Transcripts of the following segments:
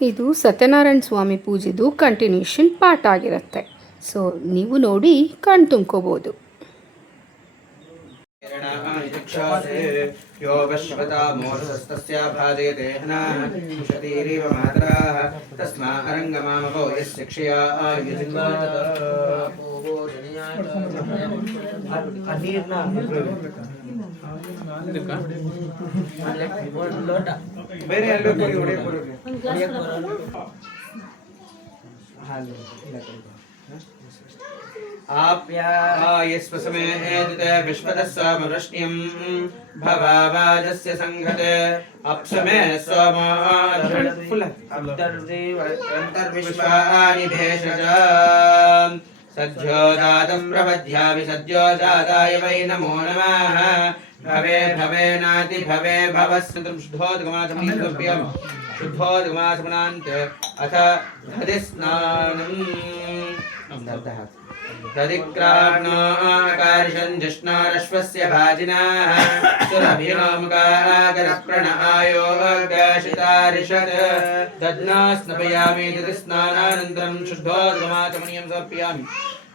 ಇದು ಸತ್ಯನಾರಾಯಣ ಸ್ವಾಮಿ ಪೂಜೆದು ಕಂಟಿನ್ಯೂಷನ್ ಪಾಠ ಆಗಿರುತ್ತೆ. ಸೊ ನೀವು ನೋಡಿ ಕಣ್ ತುಂಬ್ಕೋಬೋದು. ಬೇರೆ ಎಲ್ಲೋ ಕೊಡಿ आप्यायस्वसमेते विश्वतस्वामवृष्ण्यं भवावाजस्य संघते अप्समे स्वामान्तर्विश्वानि भेषजाम् सद्यो जातं प्रपद्यामि सद्यो जाताय वै नमो नमः भवे भवेनाति भवे भवस्सुतं शुद्धोदगमाचमनीभ्यं शुद्धोदगमाचमनान्ते अथ हदिस्नानम् तदिक्राग्नाकार्षन् जिष्णारश्वस्य भाजिनः सुरभिनोमुखाकरप्रणआयोगाशितारिषत् दध्ना स्नपयामि दधिस्नानानन्तरं शुद्धोदगमाचमनीयं समर्पयामि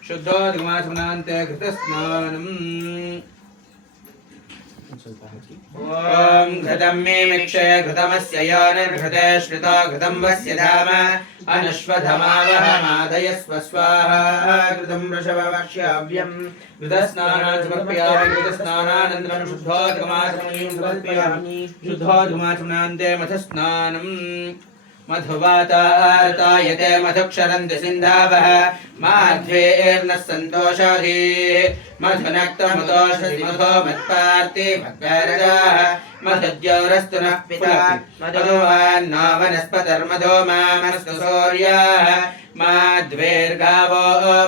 शुद्धोदगमाचमनान्ते घृतस्नानम् ओम घृतं मे मिक्षय घृतमस्य योनिर्घृते श्रितो घृतं वस्य धाम अनुश्वधमावहमादयस्व स्वाहा घृतं वृषभवक्ष्याव्यं घृतस्नानान् समर्पयामि घृतस्नानानन्तरं शुद्धोदगमाचमनीयं समर्पयामि शुद्धोदगमाचमनान्ते मथस्नानम् मधुवातायते मधुक्षरन्ति सिन्धावः माध्वेर्नः सन्तोषाधीः मधुनक्तमुदोषधि मधो मत्पार्ति मद्वैरजाः मधुद्योरस्तु नः पिता मधुवान्नो वनस्पतिर्मधो मामस्तु सूर्याः माध्वेर्गावो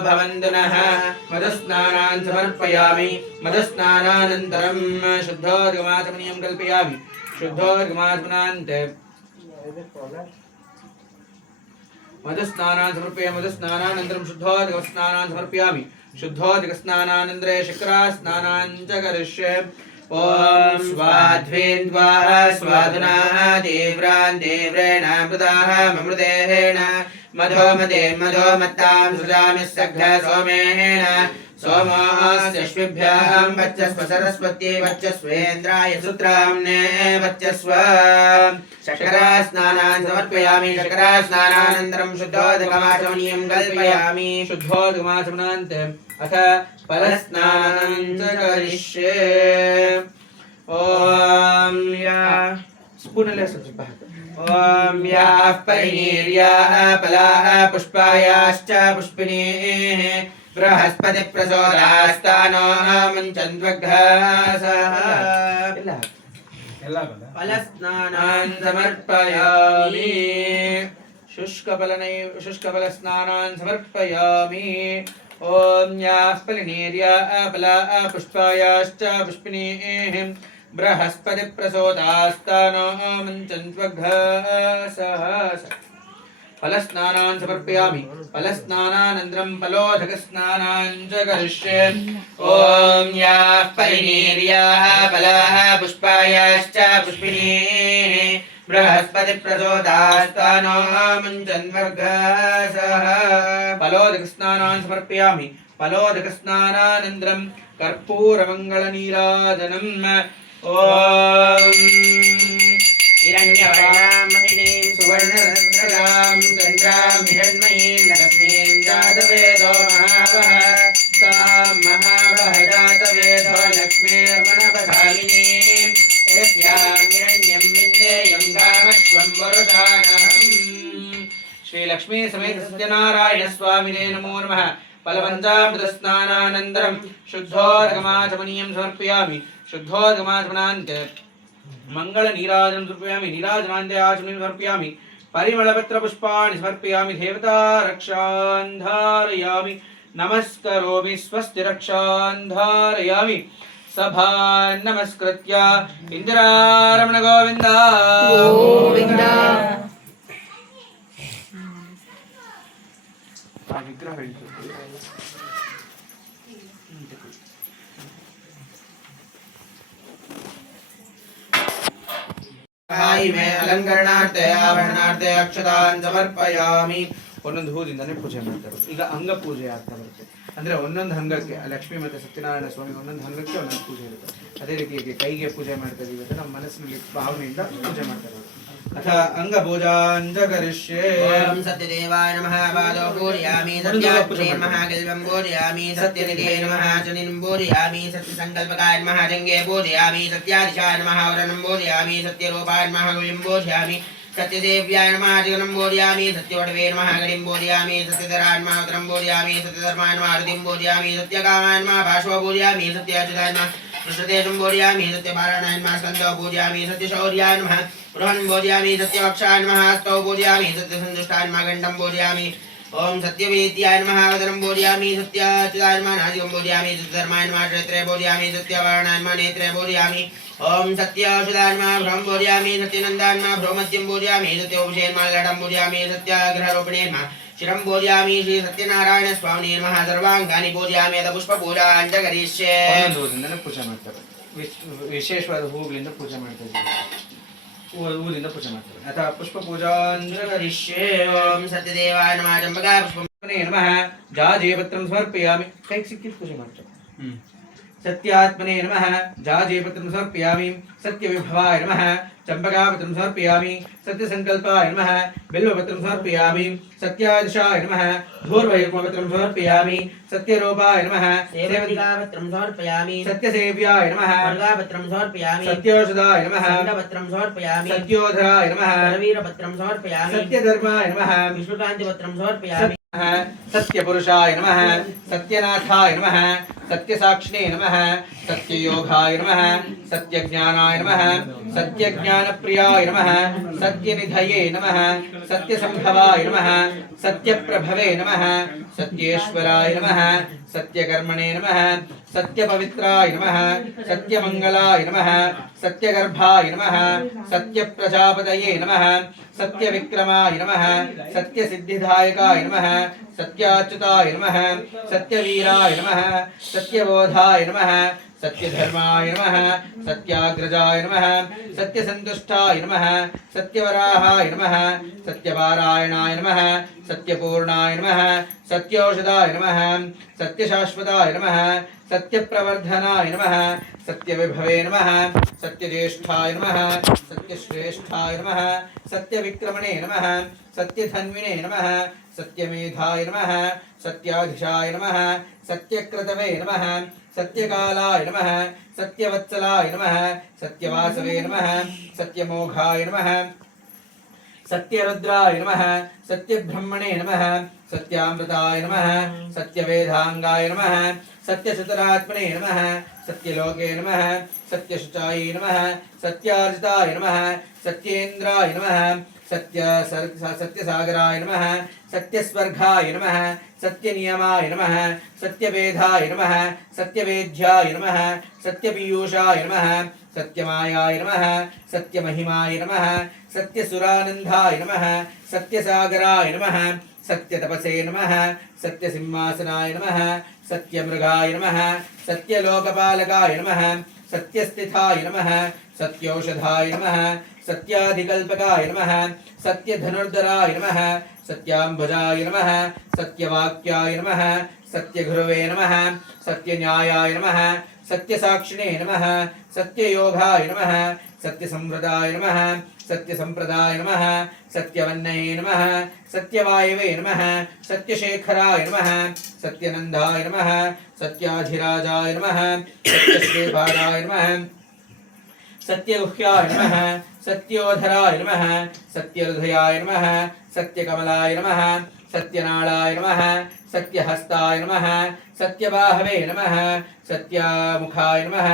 भवन्तु नः मधुस्नानान् समर्पयामि मधुस्नानानन्तरं शुद्धोदगमाचमनीयं कल्पयामि शुद्धोदगमाचमनान्ते मधुस्नानान् समर्पयामि मधुस्नानानन्तरं शुद्धोदकस्नानान् समर्पयामि शुद्धोदकस्नानानन्तरे शिखरास्नानान् च करिष्ये ॐ स्वाध्वेन्द्वा स्वाधुना देव्रान् देव्रेण मृदाः ममृतेन मधो मदे मधो मत्तां सृजामि सघ्र सोमेन सोमास्यश्विभ्यां वच्चस्व सरस्वती वच्चस्वेन्द्राय सुत्राम्ने वच्चस्व शकरास्नानान् समर्पयामि शकरास्नानानन्तरं शुद्धोदकमाचमनीयं कल्पयामि शुद्धोदकमाचमनान्ते अथ फलस्नानं च करिष्ये ॐ या स्पूनले सत्पः ॐ याः परिनीर्याः फलाः पुष्पायाश्च पुष्पिणीः बृहस्पतिप्रचोदास्तानो मुञ्चन्त्वघ्रासः फलस्नानान् समर्पयामि शुष्कफलस्नानान् समर्पयामि ॐ याः परिनीर्याः फलाः पुष्पायाश्च पुष्पिणीः बृहस्पतिप्रचोदास्तानो मुञ्चन्त्वघ्रासः फलस्नानान् समर्पयामि फलस्नानानन्तरं फलोदकस्नानान् च करिष्ये ॐ याः परिनीर्याः फलाः पुष्पायाश्च पुष्पिणीः बृहस्पतिप्रचोदास्तानो मुञ्चन्त्वघ्रासः फलोदकस्नानान् समर्पयामि फलोदकस्नानानन्तरं कर्पूरमङ्गलनीराजनम् ॐ हिरण्यवर्णां महिनीं सुवर्णरत्नजां चन्द्रां हिरण्मयीं लक्ष्मीं जातवेदो महावः तां महावः जातवेदो लक्ष्मीर्मणपधामिनीं यस्यां हिरण्यं विन्देयं गामश्वं वरुषाणहम् श्री लक्ष्मी समेत सत्यनारायण स्वामिने नमो नमः फलपञ्चामृतस्नानानन्तरं शुद्धोदकमाचमनीयं समर्पयामि शुद्धोदकमाचमनान्ते मंगलनीराजनं समर्पयामि नीराजनान्ते आचमनीं समर्पयामि परिमलपत्रपुष्पाणि समर्पयामि देवता रक्षान् धारयामि नमस्करोमि स्वस्ति रक्षान् धारयामि सभान् नमस्कृत्य इन्दिरारमण गोविन्द गोविन्द विग्रह इमे अलंकरणार्थे आभरणार्थे अक्षतान् समर्पयामि ಒಂದೊಂದು ಹೂದಿಂದನೇ ಪೂಜೆ ಮಾಡ್ತಾರೆ ಈಗ ಅಂಗ ಪೂಜೆ ಆಗ್ತಾ ಬರುತ್ತೆ ಅಂದ್ರೆ ಒಂದೊಂದು ಅಂಗಕ್ಕೆ ಲಕ್ಷ್ಮೀ ಮತ್ತು ಸತ್ಯನಾರಾಯಣ ಸ್ವಾಮಿ ಒಂದೊಂದು ಅಂಗಕ್ಕೆ ಒಂದೊಂದು ಪೂಜೆ ಇರುತ್ತೆ ಅದೇ ರೀತಿ ಈಗ ಕೈಗೆ ಪೂಜೆ ಮಾಡ್ತಾ ಇದೀವಿ ಅಂತ ನಮ್ಮ ಮನಸ್ಸಿನಲ್ಲಿ ಭಾವನೆಯಿಂದ ಪೂಜೆ ಮಾಡ್ತಾರೆ ಅಥ ಅಂಗಪೂಜಾಂಚ ಕರಿಷ್ಯೆ ಓಂ ಸತ್ಯದೇವಾಯ ನಮಃ ಪಾದೋ ಪೂಜಯಾಮಿ ಸತ್ಯಾತ್ಮನೇ ನಮಃ ಗಿಲ್ವಂ ಪೂಜಯಾಮಿ ಸತ್ಯನಿಧೇ ನಮಃ ಚನಿಂ ಪೂಜಯಾಮಿ ಸತ್ಯಸಂಕಲ್ಪಕಾಯ ನಮಃ ಜಂಗೆ ಪೂಜಯಾಮಿ ಸತ್ಯಾದಿಶಾಯ ನಮಃ ವರನಂ ಪೂಜಯಾಮಿ ಸತ್ಯರೂಪಾಯ ನಮಃ ಗುಳಿಂ ಪೂಜಯಾಮಿ सत्यदेव्याय नमः जगनं बोधयामि सत्यवटवे नमः गणिं बोधयामि सत्यधराय नमः उदरं बोधयामि सत्यधर्माय नमः हृदिं बोधयामि सत्यकामाय नमः भाष्वं बोधयामि सत्याच्युताय नमः पृष्ठदेशं बोधयामि सत्यपारायणाय नमः स्कन्दं बोधयामि सत्यशौर्याय नमः बृहन् बोधयामि सत्यवक्षाय नमः हस्तौ बोधयामि सत्यसन्तुष्टाय नमः गण्डं बोधयामि ओम सत्यवेद्याय नमः वदनं बोधयामि सत्याच्युताय नमः नासिकं बोधयामि सत्यधर्माय नमः क्षेत्रे बोधयामि सत्यवारणाय नमः नेत्रे बोधयामि ओम सत्याशुदाय नमः भ्रम बोधयामि सत्यनन्दाय नमः भ्रमत्यं बोधयामि सत्योपशेन लडं बोधयामि सत्याग्रहरोपणे नमः शिरं बोधयामि श्री सत्यनारायण स्वामिने नमः सर्वाङ्गानि बोधयामि अथ पुष्पपूजाञ्च करिष्ये ಹೂವಿಂದನೇ ಪೂಜೆ ಮಾಡ್ತಾರೆ ವಿಶೇಷವಾದ ಹೂಗಳಿಂದ ಪೂಜೆ ಮಾಡ್ತಾ ಇದ್ದೀವಿ ಹೂವಿಂದ ಪೂಜೆ ಮಾಡ್ತಾರೆ ಅಥವಾ ಪುಷ್ಪ ಪೂಜಾಂಚ ಕರಿಷ್ಯೆ ओम सत्यदेवाय नमः चम्पका पुष्पं नमः जाजेपत्रं समर्पयामि कೈಗೆ ಸಿಕ್ಕಿದ ಪೂಜೆ ಮಾಡ್ತಾರೆ सत्यात्मने नमः जाजेपत्रं समर्पयामि सत्यविभवाय नमः चम्पकापत्रं समर्पयामि सत्यसङ्कल्पाय नमः बिल्वपत्रं समर्पयामि सत्यादिशाय नमः धूर्वयुग्मपत्रं समर्पयामि सत्यरूपाय नमः सेवतिकापत्रं समर्पयामि सत्यसेव्याय नमः वर्गापत्रं समर्पयामि सत्योषधाय नमः सत्यपत्रं समर्पयामि सत्योधराय नमः परवीरपत्रं समर्पयामि सत्यधर्माय नमः विष्णुकान्तिपत्रं समर्पयामि सत्यपुरुषाय नमः सत्यनाथाय नमः सत्यसाक्षिणे नमः सत्ययोगाय नमः सत्यज्ञानाय नमः सत्यज्ञानप्रियाय नमः सत्यनिधये नमः सत्यसंभवाय नमः सत्यप्रभवे नमः सत्येश्वराय नमः सत्यकर्मणे नमः सत्यपवित्राय नमः सत्यमङ्गलाय नमः सत्यगर्भाय नमः सत्यप्रजापतये नमः सत्यविक्रमाय नमः सत्यसिद्धिदायकाय नमः सत्याच्युताय नमः सत्यवीराय नमः सत्यबोधाय नमः सत्यधर्माय नमः सत्याग्रजाय नमः सत्यसन्तुष्टाय नमः सत्यवराहाय नमः सत्यपारायणाय नमः सत्यपूर्णाय नमः सत्यौषधाय नमः सत्यशाश्वताय नमः सत्यप्रवर्धनाय नमः सत्यविभवे नमः सत्यज्येष्ठाय नमः सत्यश्रेष्ठाय नमः सत्यविक्रमणे नमः सत्यधन्विने नमः सत्यमेधाय नमः सत्याधीशाय नमः सत्यक्रतवे नमः सत्यकालाय नमः सत्यवत्सलाय नमः सत्यवासवे नमः सत्यमोघाय नमः सत्यरुद्राय नमः सत्यब्रह्मणे नमः सत्यामृताय नमः सत्यवेदांगाय नमः सत्यसुतरात्मने नमः सत्यलोके नमः सत्यशुचाय नमः सत्यार्जिताय नमः सत्येन्द्राय नमः सत्यसागराय नमः सत्यस्वर्गाय नमः सत्यनियमाय नमः सत्यवेदाय नमः सत्यवेद्याय नमः सत्यपीयूषाय नमः सत्यमायाय नमः सत्यमहिमाय नमः सत्यसुरानन्दाय नमः सत्यसागराय नमः सत्यतपसे नमः सत्यसिंहासनाय नमः सत्यमृगाय नमः सत्यलोकपालकाय नमः सत्यस्थिताय नमः सत्यौषधाय नमः सत्याधिकल्पकाय नमः सत्यधनुर्धराय नमः सत्याम्बुजाय नमः सत्यवाक्याय नमः सत्यगुरवे नमः सत्यन्यायाय नमः सत्यसाक्षिणे नमः सत्ययोगाय नमः सत्यसंवृताय नमः सत्यसंप्रदाय नमः सत्यवन्नये नमः सत्यवायवे नमः सत्यशेखराय नमः सत्यनन्दाय नमः सत्याधिराजाय नमः सत्यश्रीपादाय नमः सत्यगुह्याय नमः सत्योधराय नमः सत्यहृदयाय नमः सत्यकमलाय नमः सत्यनाळाय नमः सत्यहस्ताय नमः सत्यबाहवे नमः सत्यमुखाय नमः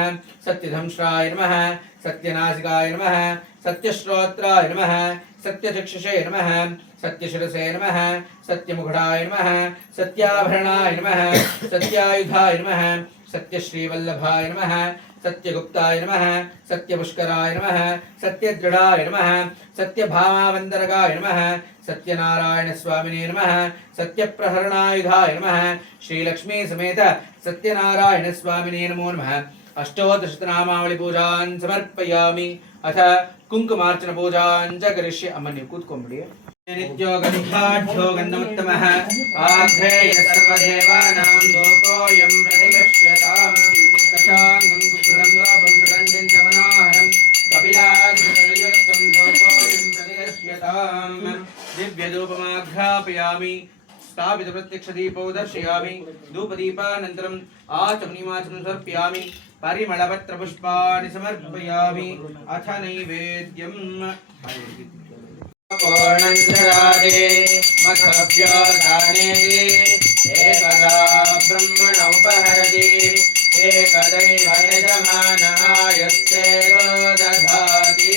सत्यधंष्ट्राय नमः सत्यनासिकाय नमः सत्यश्रोत्राय नमः सत्यचक्षुषे नमः सत्यशिरसे नमः सत्यमुखडाय नमः सत्याभरणाय नमः सत्यायुधाय नमः सत्यश्रीवल्लभाय नमः सत्यगुप्ताय नमः सत्यपुष्कराय नमः सत्यदृढाय नमः सत्यभामावन्दरगाय नमः सत्यनारायणस्वामिने नमः सत्यप्रहरणायुधाय नमः श्रीलक्ष्मी समेत सत्यनारायणस्वामिने नमो नमः ಅಷ್ಟೋದಶತನಾಮಾವಳಿ ಪೂಜಾನ್ ಸಮರ್ಪಯಾಮಿ ಅಥ ಕುಂಕುಮಾರ್ಚನ ಪೂಜಾನ್ ಚ ಕರಿಷ್ಯೆ. ಅಮ್ಮ ನೀವು ಕೂತ್ಕೊಂಡ್ಬಿಡಿ. ನಿತ್ಯೋ ಗಂಧಾಢ್ಯೋ ಗಂಧಮುತ್ತಮಃ ಆಘ್ರೇಯ ಸರ್ವದೇವಾನಾಂ ಲೋಕೋಯಂ ಪ್ರತಿಗಶ್ಯತಾಂ ದಶಾಂಗಂ ಕುಸುರಂ ಲೋಭಂ ಸುಗಂಧಿಂ ಚ ಮನೋಹರಂ ಕಪಿಲಾಗ್ರಯುಕ್ತಂ ಲೋಕೋಯಂ ಪ್ರತಿಗಶ್ಯತಾಂ ದಿವ್ಯಧೂಪಮಾಘ್ರಾಪಯಾಮಿ ಸ್ಥಾಪಿತ ಪ್ರತ್ಯಕ್ಷ ದೀಪೋ ದರ್ಶಯಾಮಿ ಧೂಪದೀಪಾನಂತರಂ ಆಚಮನಿಮಾಚಮಂ ಸಮರ್ಪಯಾಮಿ ಪರಿಮಳಪತ್ರ ಪುಷ್ಪಾಣಿ ಸಮರ್ಪಯಾಮಿ ಅಥ ನೈವೇದ್ಯಂ. पूर्णंधरादे मखभ्यो दानेति एकदा ब्रह्मण उपहरति एकदैव यजमानायस्तेजो दधाति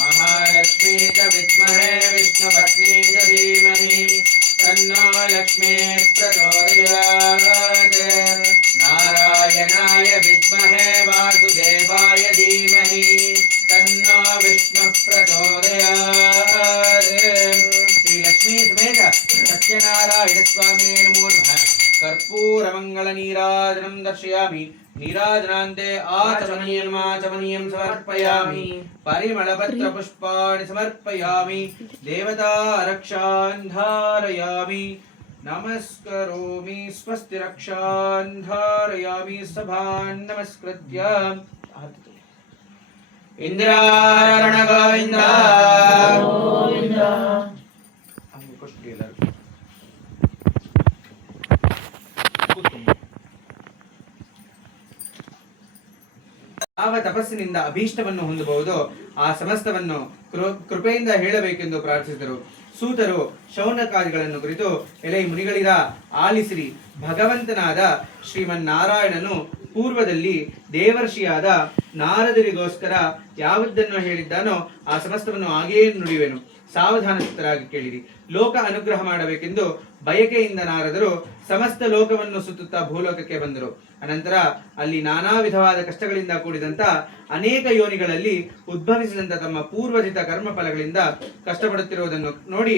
महालक्ष्मी च विद्महे विष्णुपत्नी च धीमहि तन्नो लक्ष्मी प्रचोदयात् नारायणाय विद्महे वासुदेवाय धीमहि तन्नो विष्णुः प्रचोदयात्. श्री लक्ष्मी समेत सत्यनारायण स्वामी नमो नमः. कर्पूरमंगल नीराजनं दर्शयामि. नीराजनान्ते आचमनीयं समर्पयामि. परिमलपत्र पुष्पाणि समर्पयामि. देवता रक्षान् धारयामि. नमस्करोमि स्वस्ति रक्षान् धारयामि. सभान् नमस्कृत्य इंद्रारण गोविंद गोविंद. ಯಾವ ತಪಸ್ಸಿನಿಂದ ಅಭೀಷ್ಟವನ್ನು ಹೊಂದಬಹುದು ಆ ಸಮಸ್ತವನ್ನು ಕೃಪೆಯಿಂದ ಹೇಳಬೇಕೆಂದು ಪ್ರಾರ್ಥಿಸಿದರು. ಸೂತರು ಶೌನಕಾದಿಗಳನ್ನು ಕುರಿತು, ಎಲೈ ಮುನಿಗಳಿರ ಆಲಿಸಿರಿ, ಭಗವಂತನಾದ ಶ್ರೀಮನ್ನಾರಾಯಣನು ಪೂರ್ವದಲ್ಲಿ ದೇವರ್ಷಿಯಾದ ನಾರದರಿಗೋಸ್ಕರ ಯಾವುದನ್ನು ಹೇಳಿದ್ದಾನೋ ಆ ಸಮಸ್ತವನ್ನು ಹಾಗೆಯೇ ನುಡಿಯುವೆನು. ಸಾವಧಾನಚಿತ್ತರಾಗಿ ಕೇಳಿರಿ. ಲೋಕ ಅನುಗ್ರಹ ಮಾಡಬೇಕೆಂದು ಬಯಕೆಯಿಂದ ನಾರದರು ಸಮಸ್ತ ಲೋಕವನ್ನು ಸುತ್ತುತ್ತಾ ಭೂಲೋಕಕ್ಕೆ ಬಂದರು. ಅನಂತರ ಅಲ್ಲಿ ನಾನಾ ವಿಧವಾದ ಕಷ್ಟಗಳಿಂದ ಕೂಡಿದಂತ ಅನೇಕ ಯೋನಿಗಳಲ್ಲಿ ಉದ್ಭವಿಸಿದಂತ ತಮ್ಮ ಪೂರ್ವಜಿತ ಕರ್ಮ ಫಲಗಳಿಂದ ಕಷ್ಟಪಡುತ್ತಿರುವುದನ್ನು ನೋಡಿ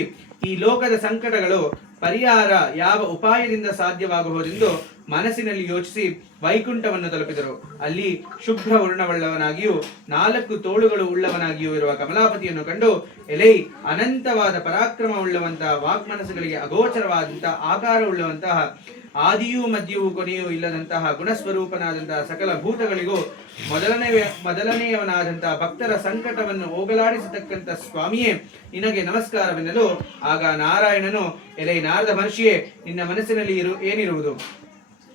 ಈ ಲೋಕದ ಸಂಕಟಗಳು ಪರಿಹಾರ ಯಾವ ಉಪಾಯದಿಂದ ಸಾಧ್ಯವಾಗಬಹುದೆಂದು ಮನಸ್ಸಿನಲ್ಲಿ ಯೋಚಿಸಿ ವೈಕುಂಠವನ್ನು ತಲುಪಿದರು. ಅಲ್ಲಿ ಶುಭ್ರ ವರ್ಣವುಳ್ಳವನಾಗಿಯೂ 4 ತೋಳುಗಳು ಉಳ್ಳವನಾಗಿಯೂ ಇರುವ ಕಮಲಾಪತಿಯನ್ನು ಕಂಡು, ಎಲೈ ಅನಂತವಾದ ಪರಾಕ್ರಮವುಳ್ಳವಂತಹ ವಾಗ್ಮನಸ್ಸುಗಳಿಗೆ ಅಗೋಚರವಾದಂತಹ ಆಕಾರವುಳ್ಳವಂತಹ ಆದಿಯೂ ಮಧ್ಯವೂ ಕೊನೆಯೂ ಇಲ್ಲದಂತಹ ಗುಣಸ್ವರೂಪನಾದಂತಹ ಸಕಲ ಭೂತಗಳಿಗೂ ಮೊದಲನೆಯವನಾದಂತಹ ಭಕ್ತರ ಸಂಕಟವನ್ನು ಹೋಗಲಾಡಿಸತಕ್ಕಂಥ ಸ್ವಾಮಿಯೇ ನಿನಗೆ ನಮಸ್ಕಾರವೆನ್ನಲು, ಆಗ ನಾರಾಯಣನು, ಎಲೈ ನಾರದ ಮಹರ್ಷಿಯೇ, ನಿನ್ನ ಮನಸ್ಸಿನಲ್ಲಿ ಏನಿರುವುದು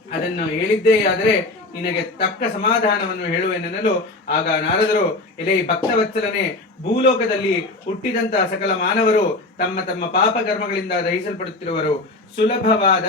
ಅದನ್ನು ಹೇಳಿದ್ದೇ ಆದರೆ ನಿನಗೆ ತಕ್ಕ ಸಮಾಧಾನವನ್ನು ಹೇಳುವೆನೆನ್ನಲು, ಆಗ ನಾರದರು, ಎಲೈ ಭಕ್ತವತ್ಸಲನೆ, ಭೂಲೋಕದಲ್ಲಿ ಹುಟ್ಟಿದಂತಹ ಸಕಲ ಮಾನವರು ತಮ್ಮ ತಮ್ಮ ಪಾಪ ಕರ್ಮಗಳಿಂದ ದಹಿಸಲ್ಪಡುತ್ತಿರುವರು. ಸುಲಭವಾದ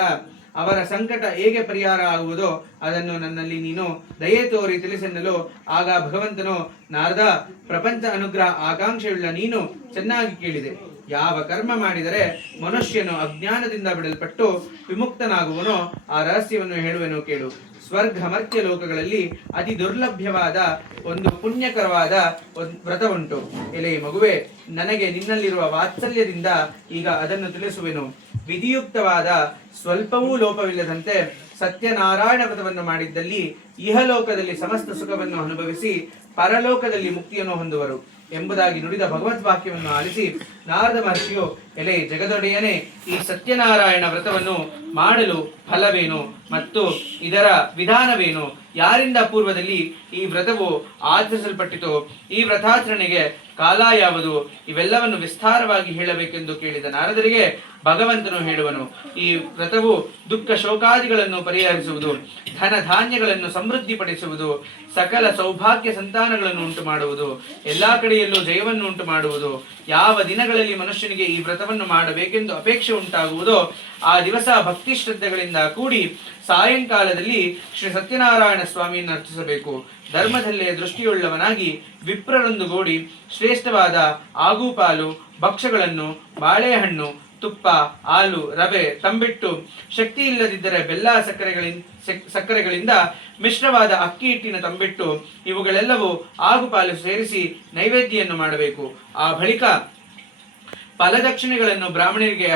ಅವರ ಸಂಕಟ ಹೇಗೆ ಪರಿಹಾರ ಆಗುವುದೋ ಅದನ್ನು ನನ್ನಲ್ಲಿ ನೀನು ದಯೆ ತೋರಿ ತಿಳಿಸೆನ್ನಲು, ಆಗ ಭಗವಂತನು, ನಾರದ, ಪ್ರಪಂಚ ಅನುಗ್ರಹ ಆಕಾಂಕ್ಷೆಯುಳ್ಳ ನೀನು ಚೆನ್ನಾಗಿ ಕೇಳಿದೆ. ಯಾವ ಕರ್ಮ ಮಾಡಿದರೆ ಮನುಷ್ಯನು ಅಜ್ಞಾನದಿಂದ ಬಿಡಲ್ಪಟ್ಟು ವಿಮುಕ್ತನಾಗುವನೋ ಆ ರಹಸ್ಯವನ್ನು ಹೇಳುವೆನು ಕೇಳು. ಸ್ವರ್ಗ ಮರ್ತ್ಯ ಲೋಕಗಳಲ್ಲಿ ಅತಿ ದುರ್ಲಭ್ಯವಾದ ಒಂದು ಪುಣ್ಯಕರವಾದ ವ್ರತ ಉಂಟು. ಎಲೆ ಮಗುವೆ, ನನಗೆ ನಿನ್ನಲ್ಲಿರುವ ವಾತ್ಸಲ್ಯದಿಂದ ಈಗ ಅದನ್ನು ತಿಳಿಸುವೆನು. ವಿಧಿಯುಕ್ತವಾದ ಸ್ವಲ್ಪವೂ ಲೋಪವಿಲ್ಲದಂತೆ ಸತ್ಯನಾರಾಯಣ ವ್ರತವನ್ನು ಮಾಡಿದ್ದಲ್ಲಿ ಇಹಲೋಕದಲ್ಲಿ ಸಮಸ್ತ ಸುಖವನ್ನು ಅನುಭವಿಸಿ ಪರಲೋಕದಲ್ಲಿ ಮುಕ್ತಿಯನ್ನು ಹೊಂದುವರು ಎಂಬುದಾಗಿ ನುಡಿದ ಭಗವದ್ ವಾಕ್ಯವನ್ನು ಆಲಿಸಿ ನಾರದ ಮಹರ್ಷಿಯು, ಎಲೆ ಜಗದೊಡೆಯನೇ, ಈ ಸತ್ಯನಾರಾಯಣ ವ್ರತವನ್ನು ಮಾಡಲು ಫಲವೇನು ಮತ್ತು ಇದರ ವಿಧಾನವೇನು? ಯಾರಿಂದ ಪೂರ್ವದಲ್ಲಿ ಈ ವ್ರತವು ಆಚರಿಸಲ್ಪಟ್ಟಿತು? ಈ ವ್ರತಾಚರಣೆಗೆ ಕಾಲ ಯಾವುದು? ಇವೆಲ್ಲವನ್ನು ವಿಸ್ತಾರವಾಗಿ ಹೇಳಬೇಕೆಂದು ಕೇಳಿದ ನಾರದರಿಗೆ ಭಗವಂತನು ಹೇಳುವನು, ಈ ವ್ರತವು ದುಃಖ ಶೋಕಾದಿಗಳನ್ನು ಪರಿಹರಿಸುವುದು, ಧನ ಧಾನ್ಯಗಳನ್ನು ಸಮೃದ್ಧಿಪಡಿಸುವುದು, ಸಕಲ ಸೌಭಾಗ್ಯ ಸಂತಾನಗಳನ್ನು ಉಂಟು ಮಾಡುವುದು, ಎಲ್ಲಾ ಕಡೆಯಲ್ಲೂ ಜಯವನ್ನು ಉಂಟು ಮಾಡುವುದು. ಯಾವ ದಿನಗಳಲ್ಲಿ ಮನುಷ್ಯನಿಗೆ ಈ ವ್ರತವನ್ನು ಮಾಡಬೇಕೆಂದು ಅಪೇಕ್ಷೆ ಉಂಟಾಗುವುದೋ ಆ ದಿವಸ ಭಕ್ತಿ ಶ್ರದ್ಧೆಗಳಿಂದ ಕೂಡಿ ಸಾಯಂಕಾಲದಲ್ಲಿ ಶ್ರೀ ಸತ್ಯನಾರಾಯಣ ಸ್ವಾಮಿಯನ್ನು ಅರ್ಚಿಸಬೇಕು. ಧರ್ಮದಲ್ಲೇ ದೃಷ್ಟಿಯುಳ್ಳವನಾಗಿ ವಿಪ್ರರೊಂದುಗೂಡಿ ಶ್ರೇಷ್ಠವಾದ ಆಗುಪಾಲು ಭಕ್ಷ್ಯಗಳನ್ನು, ಬಾಳೆಹಣ್ಣು, ತುಪ್ಪ, ಹಾಲು, ರವೆ, ತಂಬಿಟ್ಟು, ಶಕ್ತಿ ಇಲ್ಲದಿದ್ದರೆ ಬೆಲ್ಲ, ಸಕ್ಕರೆಗಳಿಂದ ಮಿಶ್ರವಾದ ಅಕ್ಕಿ ಹಿಟ್ಟಿನ ತಂಬಿಟ್ಟು, ಇವುಗಳೆಲ್ಲವೂ ಆಗುಪಾಲು ಸೇರಿಸಿ ನೈವೇದ್ಯನ್ನು ಮಾಡಬೇಕು. ಆ ಬಳಿಕ ಫಲದಕ್ಷಿಣೆಗಳನ್ನು ಬ್ರಾಹ್ಮಣರಿಗೆ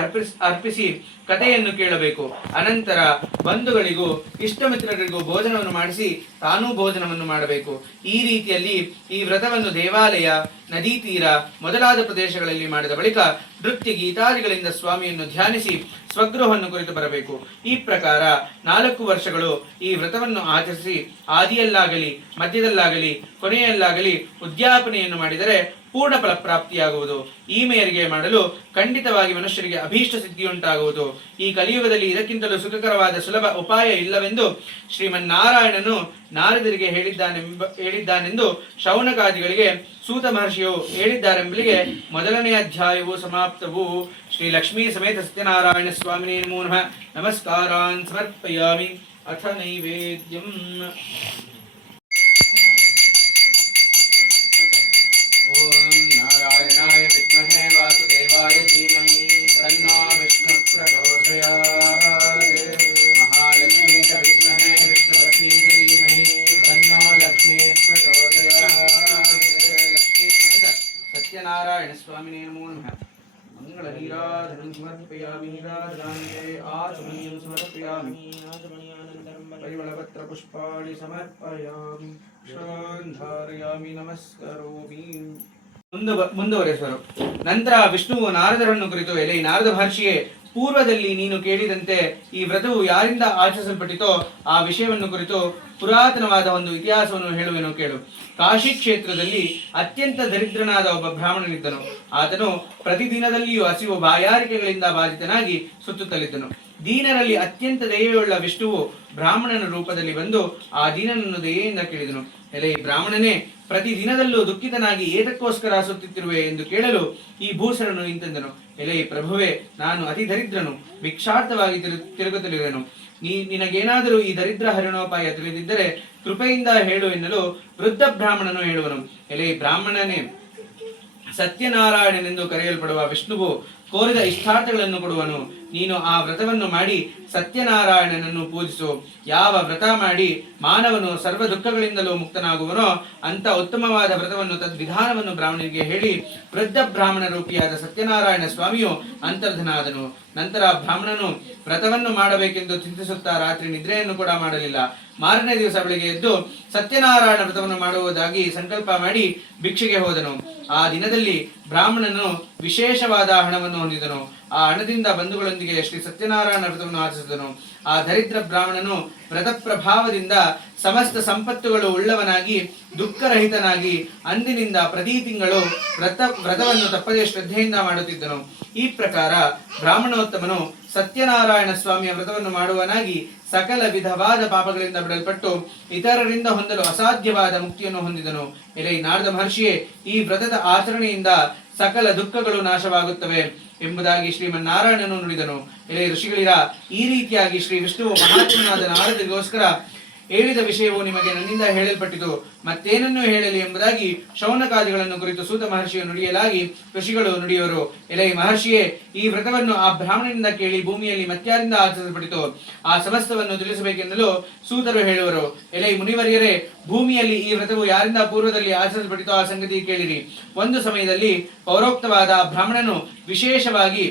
ಅರ್ಪಿಸಿ ಕಥೆಯನ್ನು ಕೇಳಬೇಕು. ಅನಂತರ ಬಂಧುಗಳಿಗೂ ಇಷ್ಟಮಿತ್ರರಿಗೂ ಭೋಜನವನ್ನು ಮಾಡಿಸಿ ತಾನೂ ಭೋಜನವನ್ನು ಮಾಡಬೇಕು. ಈ ರೀತಿಯಲ್ಲಿ ಈ ವ್ರತವನ್ನು ದೇವಾಲಯ, ನದಿ ತೀರ ಮೊದಲಾದ ಪ್ರದೇಶಗಳಲ್ಲಿ ಮಾಡಿದ ಬಳಿಕ ನೃತ್ಯ ಗೀತಾದಿಗಳಿಂದ ಸ್ವಾಮಿಯನ್ನು ಧ್ಯಾನಿಸಿ ಸ್ವಗೃಹವನ್ನು ಕುರಿತು ಬರಬೇಕು. ಈ ಪ್ರಕಾರ 4 ವರ್ಷಗಳು ಈ ವ್ರತವನ್ನು ಆಚರಿಸಿ ಆದಿಯಲ್ಲಾಗಲಿ ಮಧ್ಯದಲ್ಲಾಗಲಿ ಕೊನೆಯಲ್ಲಾಗಲಿ ಉದ್ಯಾಪನೆಯನ್ನು ಮಾಡಿದರೆ ಪೂರ್ಣ ಫಲಪ್ರಾಪ್ತಿಯಾಗುವುದು. ಈ ಮೇರೆಗೆ ಮಾಡಲು ಖಂಡಿತವಾಗಿ ಮನುಷ್ಯರಿಗೆ ಅಭೀಷ್ಟ ಸಿದ್ಧಿಯುಂಟಾಗುವುದು. ಈ ಕಲಿಯುಗದಲ್ಲಿ ಇದಕ್ಕಿಂತಲೂ ಸುಖಕರವಾದ ಸುಲಭ ಉಪಾಯ ಇಲ್ಲವೆಂದು ಶ್ರೀಮನ್ನಾರಾಯಣನು ನಾರದರಿಗೆ ಹೇಳಿದ್ದಾನೆಂದು ಶೌನಕಾದಿಗಳಿಗೆ ಸೂತ ಮಹರ್ಷಿಯು ಹೇಳಿದ್ದಾರೆಂಬಲಿಗೆ 1ನೇ ಅಧ್ಯಾಯವು ಸಮಾಪ್ತವು. ಶ್ರೀ ಲಕ್ಷ್ಮೀ ಸಮೇತ ಸತ್ಯನಾರಾಯಣ ಸ್ವಾಮಿನೇ ನಮೋ ನಮಃ. ನಮಸ್ಕಾರಾನ್ ಸಮರ್ಪಯಾಮಿ. ಅಥ ನೈವೇದ್ಯಂ. ಓಂ ನಾರಾಯಣಾಯ ವಿದ್ಮಹೇ ವಾಸುದೇವಾಯ ಧೀಮಹಿ ತನ್ನೋ ವಿಷ್ಣು ಪ್ರಚೋದಯಾತ್. ಮಹಾಲಕ್ಷ್ಮೀ ಚ ವಿದ್ಮಹೇ ವಿಷ್ಣುಪತ್ನಿ ಚ ಧೀಮಹಿ ತನ್ನೋ ಲಕ್ಷ್ಮೀ ಪ್ರಚೋದಯಾತ್. ಲಕ್ಷ್ಮೀ ಸಮೇತ ಸತ್ಯನಾರಾಯಣ ಸ್ವಾಮಿನೇ ನಮೋ ನಮಃ. ಮಂಗಳ ನೀರಾಧನಂ ಸಮರ್ಪಯಾಮಿ. ನೀರಾಧನಾಂತೆ ಆಚಮನೀಯಂ ಸಮರ್ಪಯಾಮಿ. ಪರಿಮಳಪತ್ರ ಪುಷ್ಪಾಣಿ ಸಮರ್ಪಯಾಮಿ. ಧಾರಯಾಮಿ ನಮಸ್ಕರೋಮಿ. ಮುಂದುವರೆಸರು. ನಂತರ ವಿಷ್ಣುವು ನಾರದರನ್ನು ಕುರಿತು, ಎಲೆ ನಾರದ ಮಹರ್ಷಿಯೇ, ಪೂರ್ವದಲ್ಲಿ ನೀನು ಕೇಳಿದಂತೆ ಈ ವ್ರತವು ಯಾರಿಂದ ಆಚರಿಸಲ್ಪಟ್ಟಿತೋ ಆ ವಿಷಯವನ್ನು ಕುರಿತು ಪುರಾತನವಾದ ಒಂದು ಇತಿಹಾಸವನ್ನು ಹೇಳುವೆನು ಕೇಳು. ಕಾಶಿ ಕ್ಷೇತ್ರದಲ್ಲಿ ಅತ್ಯಂತ ದರಿದ್ರನಾದ ಒಬ್ಬ ಬ್ರಾಹ್ಮಣನಿದ್ದನು. ಆತನು ಪ್ರತಿದಿನದಲ್ಲಿಯೂ ಹಸಿವು ಬಾಯಾರಿಕೆಗಳಿಂದ ಬಾಧಿತನಾಗಿ ಸುತ್ತುತ್ತಲಿದ್ದನು. ದೀನರಲ್ಲಿ ಅತ್ಯಂತ ದಯೆಯುಳ್ಳ ವಿಷ್ಣುವು ಬ್ರಾಹ್ಮಣನ ರೂಪದಲ್ಲಿ ಬಂದು ಆ ದೀನನನ್ನು ದಯೆಯಿಂದ ಕೇಳಿದನು. ಎಲೆ ಬ್ರಾಹ್ಮಣನೇ, ಪ್ರತಿ ದಿನದಲ್ಲೂ ದುಃಖಿತನಾಗಿ ಏತಕ್ಕೋಸ್ಕರ ಸುತ್ತುತ್ತಿರುವೆ ಎಂದು ಕೇಳಲು ಈ ಭೂಸರನು ಇಂತೆಂದನು. ಎಲೆ ಪ್ರಭುವೆ, ನಾನು ಅತಿ ದರಿದ್ರನು, ಭಿಕ್ಷಾರ್ಥವಾಗಿ ತಿರುಗುತ್ತಲಿರುವೆನು. ನಿನಗೇನಾದರೂ ಈ ದರಿದ್ರ ಹರಿಣೋಪಾಯ ತಿಳಿದಿದ್ದರೆ ಕೃಪೆಯಿಂದ ಹೇಳು ಎನ್ನಲು ವೃದ್ಧ ಬ್ರಾಹ್ಮಣನು ಹೇಳುವನು. ಎಲೆ ಬ್ರಾಹ್ಮಣನೇ, ಸತ್ಯನಾರಾಯಣನೆಂದು ಕರೆಯಲ್ಪಡುವ ವಿಷ್ಣುವು ಕೋರಿದ ಇಷ್ಟಾರ್ಥಗಳನ್ನು ಕೊಡುವನು. ನೀನು ಆ ವ್ರತವನ್ನು ಮಾಡಿ ಸತ್ಯನಾರಾಯಣನನ್ನು ಪೂಜಿಸು. ಯಾವ ವ್ರತ ಮಾಡಿ ಮಾನವನು ಸರ್ವ ದುಃಖಗಳಿಂದಲೂ ಮುಕ್ತನಾಗುವನೋ ಅಂತ ಉತ್ತಮವಾದ ವ್ರತವನ್ನು ತದ್ವಿಧಾನವನ್ನು ಬ್ರಾಹ್ಮಣನಿಗೆ ಹೇಳಿ ವೃದ್ಧ ಬ್ರಾಹ್ಮಣ ರೂಪಿಯಾದ ಸತ್ಯನಾರಾಯಣ ಸ್ವಾಮಿಯು ಅಂತರ್ಧನಾದನು. ನಂತರ ಬ್ರಾಹ್ಮಣನು ವ್ರತವನ್ನು ಮಾಡಬೇಕೆಂದು ಚಿಂತಿಸುತ್ತಾ ರಾತ್ರಿ ನಿದ್ರೆಯನ್ನು ಕೂಡ ಮಾಡಲಿಲ್ಲ. ಮಾರನೇ ದಿವಸ ಬೆಳಿಗ್ಗೆ ಎದ್ದು ಸತ್ಯನಾರಾಯಣ ವ್ರತವನ್ನು ಮಾಡುವುದಾಗಿ ಸಂಕಲ್ಪ ಮಾಡಿ ಭಿಕ್ಷೆಗೆ ಹೋದನು. ಆ ದಿನದಲ್ಲಿ ಬ್ರಾಹ್ಮಣನು ವಿಶೇಷವಾದ ಹಣವನ್ನು ಹೊಂದಿದನು. ಆ ಹಣದಿಂದ ಬಂಧುಗಳೊಂದಿಗೆ ಶ್ರೀ ಸತ್ಯನಾರಾಯಣ ವ್ರತವನ್ನು ಆಚರಿಸಿದನು. ಆ ದರಿದ್ರ ಬ್ರಾಹ್ಮಣನು ವ್ರತ ಪ್ರಭಾವದಿಂದ ಸಮಸ್ತ ಸಂಪತ್ತುಗಳು ಉಳ್ಳವನಾಗಿ ದುಃಖರಹಿತನಾಗಿ ಅಂದಿನಿಂದ ಪ್ರತಿ ತಿಂಗಳು ವ್ರತವನ್ನು ತಪ್ಪದೇ ಶ್ರದ್ಧೆಯಿಂದ ಮಾಡುತ್ತಿದ್ದನು. ಈ ಪ್ರಕಾರ ಬ್ರಾಹ್ಮಣೋತ್ತಮನು ಸತ್ಯನಾರಾಯಣ ಸ್ವಾಮಿಯ ವ್ರತವನ್ನು ಮಾಡುವನಾಗಿ ಸಕಲ ವಿಧವಾದ ಪಾಪಗಳಿಂದ ಬಿಡಲ್ಪಟ್ಟು ಇತರರಿಂದ ಹೊಂದಲು ಅಸಾಧ್ಯವಾದ ಮುಕ್ತಿಯನ್ನು ಹೊಂದಿದನು. ಎಲೆ ನಾರದ ಮಹರ್ಷಿಯೇ, ಈ ವ್ರತದ ಆಚರಣೆಯಿಂದ ಸಕಲ ದುಃಖಗಳು ನಾಶವಾಗುತ್ತವೆ ಎಂಬುದಾಗಿ ಶ್ರೀಮನ್ನಾರಾಯಣನು ನುಡಿದನು. ಎಲೆ ಋಷಿಗಳಿರ, ಈ ರೀತಿಯಾಗಿ ಶ್ರೀ ವಿಷ್ಣುವು ಮಹಾತ್ಮನಾದ ನಾರದರಿಗೋಸ್ಕರ ಹೇಳಿದ ವಿಷಯವು ನಿಮಗೆ ನನ್ನಿಂದ ಹೇಳಲ್ಪಟ್ಟಿತು, ಮತ್ತೇನನ್ನು ಹೇಳಲಿ ಎಂಬುದಾಗಿ ಶೌನಕಾದಿಗಳನ್ನು ಕುರಿತು ಸೂತ ಮಹರ್ಷಿಯು ನುಡಿಯಲಾಗಿ ಋಷಿಗಳು ನುಡಿಯುವರು. ಎಲೆ ಮಹರ್ಷಿಯೇ, ಈ ವ್ರತವನ್ನು ಆ ಬ್ರಾಹ್ಮಣನಿಂದ ಕೇಳಿ ಭೂಮಿಯಲ್ಲಿ ಮತ್ಯಾರಿಂದ ಆಚರಿಸಲ್ಪಟ್ಟಿತು ಆ ಸಮಸ್ತವನ್ನು ತಿಳಿಸಬೇಕೆಂದಲು ಸೂತರು ಹೇಳುವರು. ಎಲೆ ಮುನಿವರ್ಯರೇ, ಭೂಮಿಯಲ್ಲಿ ಈ ವ್ರತವು ಯಾರಿಂದ ಪೂರ್ವದಲ್ಲಿ ಆಚರಿಸಲ್ಪಟ್ಟಿತೋ ಆ ಸಂಗತಿ ಕೇಳಿರಿ. ಒಂದು ಸಮಯದಲ್ಲಿ ಪೌರೋಕ್ತವಾದ ಬ್ರಾಹ್ಮಣನು ವಿಶೇಷವಾಗಿ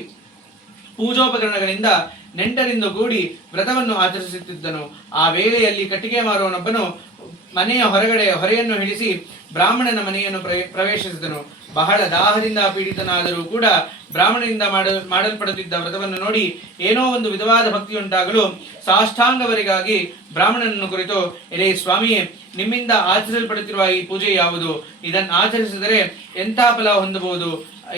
ಪೂಜೋಪಕರಣಗಳಿಂದ ನೆಂಟರಿಂದ ಕೂಡಿ ವ್ರತವನ್ನು ಆಚರಿಸುತ್ತಿದ್ದನು. ಆ ವೇಳೆಯಲ್ಲಿ ಕಟ್ಟಿಗೆ ಮಾರುವನೊಬ್ಬನು ಮನೆಯ ಹೊರಗಡೆ ಹೊರೆಯನ್ನು ಹಿಡಿಸಿ ಬ್ರಾಹ್ಮಣನ ಮನೆಯನ್ನು ಪ್ರವೇಶಿಸಿದನು. ಬಹಳ ದಾಹದಿಂದ ಪೀಡಿತನಾದರೂ ಕೂಡ ಬ್ರಾಹ್ಮಣನಿಂದ ಮಾಡಲ್ಪಡುತ್ತಿದ್ದ ವ್ರತವನ್ನು ನೋಡಿ ಏನೋ ಒಂದು ವಿಧವಾದ ಭಕ್ತಿಯುಂಟಾಗಲು ಸಾಷ್ಟಾಂಗವರಿಗಾಗಿ ಬ್ರಾಹ್ಮಣನನ್ನು ಕುರಿತು, ಎಲೆ ಸ್ವಾಮಿಯೇ, ನಿಮ್ಮಿಂದ ಆಚರಿಸಲ್ಪಡುತ್ತಿರುವ ಈ ಪೂಜೆ ಯಾವುದು? ಇದನ್ನು ಆಚರಿಸಿದರೆ ಎಂಥ ಫಲ ಹೊಂದಬಹುದು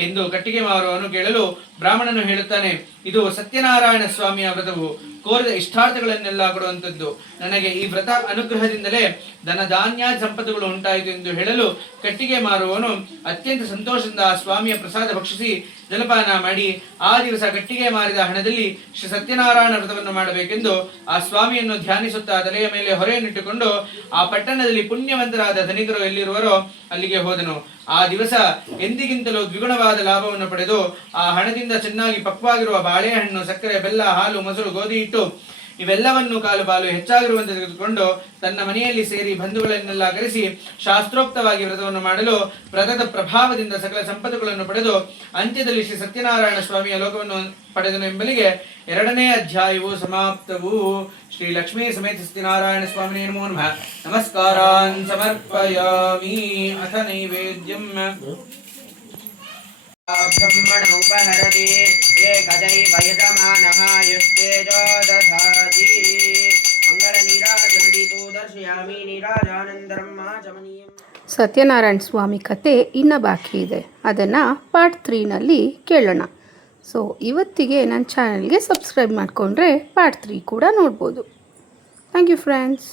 ಎಂದು ಕಟ್ಟಿಗೆ ಮಾರುವವನು ಕೇಳಲು ಬ್ರಾಹ್ಮಣನು ಹೇಳುತ್ತಾನೆ, ಇದು ಸತ್ಯನಾರಾಯಣ ಸ್ವಾಮಿಯ ವ್ರತವು, ಕೋರಿದ ಇಷ್ಟಾರ್ಥಗಳನ್ನೆಲ್ಲ ಕೊಡುವಂಥದ್ದು. ನನಗೆ ಈ ವ್ರತ ಅನುಗ್ರಹದಿಂದಲೇ ಧನ ಧಾನ್ಯ ಸಂಪತ್ತುಗಳು ಉಂಟಾಯಿತು ಎಂದು ಹೇಳಲು ಕಟ್ಟಿಗೆ ಮಾರುವವನು ಅತ್ಯಂತ ಸಂತೋಷದಿಂದ ಆ ಸ್ವಾಮಿಯ ಪ್ರಸಾದ ಭಕ್ಷಿಸಿ ಜಲಪಾನ ಮಾಡಿ ಆ ದಿವಸ ಕಟ್ಟಿಗೆ ಮಾರಿದ ಹಣದಲ್ಲಿ ಶ್ರೀ ಸತ್ಯನಾರಾಯಣ ವ್ರತವನ್ನು ಮಾಡಬೇಕೆಂದು ಆ ಸ್ವಾಮಿಯನ್ನು ಧ್ಯಾನಿಸುತ್ತಾ ತಲೆಯ ಮೇಲೆ ಹೊರೆಯನ್ನಿಟ್ಟುಕೊಂಡು ಆ ಪಟ್ಟಣದಲ್ಲಿ ಪುಣ್ಯವಂತರಾದ ಧನಿಕರು ಎಲ್ಲಿರುವರೋ ಅಲ್ಲಿಗೆ ಹೋದನು. ಆ ದಿವಸ ಎಂದಿಗಿಂತಲೂ ದ್ವಿಗುಣವಾದ ಲಾಭವನ್ನು ಪಡೆದು ಆ ಹಣದಿಂದ ಚೆನ್ನಾಗಿ ಪಕ್ವಾಗಿರುವ ಬಾಳೆಹಣ್ಣು, ಸಕ್ಕರೆ, ಬೆಲ್ಲ, ಹಾಲು, ಮೊಸರು, ಗೋಧಿ ಹಿಟ್ಟು ಇವೆಲ್ಲವನ್ನು ಕಾಲು ಬಾಲು ಹೆಚ್ಚಾಗಿರುವಂತೆ ತೆಗೆದುಕೊಂಡು ತನ್ನ ಮನೆಯಲ್ಲಿ ಸೇರಿ ಬಂಧುಗಳನ್ನೆಲ್ಲ ಕರೆಸಿ ಶಾಸ್ತ್ರೋಕ್ತವಾಗಿ ವ್ರತವನ್ನು ಮಾಡಲು ವ್ರತದ ಪ್ರಭಾವದಿಂದ ಸಕಲ ಸಂಪತ್ತುಗಳನ್ನು ಪಡೆದು ಅಂತ್ಯದಲ್ಲಿ ಶ್ರೀ ಸತ್ಯನಾರಾಯಣ ಸ್ವಾಮಿಯ ಲೋಕವನ್ನು ಪಡೆದನು ಎಂಬಲಿಗೆ 2ನೇ ಅಧ್ಯಾಯವು ಸಮಾಪ್ತವು. ಶ್ರೀ ಲಕ್ಷ್ಮೀ ಸಮೇತ ಸತ್ಯನಾರಾಯಣ ಸ್ವಾಮಿನೇ ನಮೋ ನಮಃ. ನಮಸ್ಕಾರಾನ್ ಸಮರ್ಪಯಾಮಿ. ಅಥ ನೈವೇದ್ಯಂ ಬ್ರಹ್ಮಣ ಉಪಹರತಿ ಏಕದೈವ ಯಜಮಾನಃ ಯುಸ್ತೇಜೋ ದಧಾತಿ. ಮಂಗಳ ನೀರಾಜನ ದೀಪೋ ದರ್ಶಯಾಮಿ ನೀರಾಜಾನಂದರಂ ಆಚಮನೀಯಂ. ಸತ್ಯನಾರಾಯಣ ಸ್ವಾಮಿ ಕತೆ ಇನ್ನು ಬಾಕಿ ಇದೆ, ಅದನ್ನು ಪಾರ್ಟ್ 3ನಲ್ಲಿ ಕೇಳೋಣ. ಸೊ ಇವತ್ತಿಗೆ ನನ್ನ ಚಾನಲ್ಗೆ ಸಬ್ಸ್ಕ್ರೈಬ್ ಮಾಡಿಕೊಂಡ್ರೆ ಪಾರ್ಟ್ 3 ಕೂಡ ನೋಡ್ಬೋದು. Thank you friends.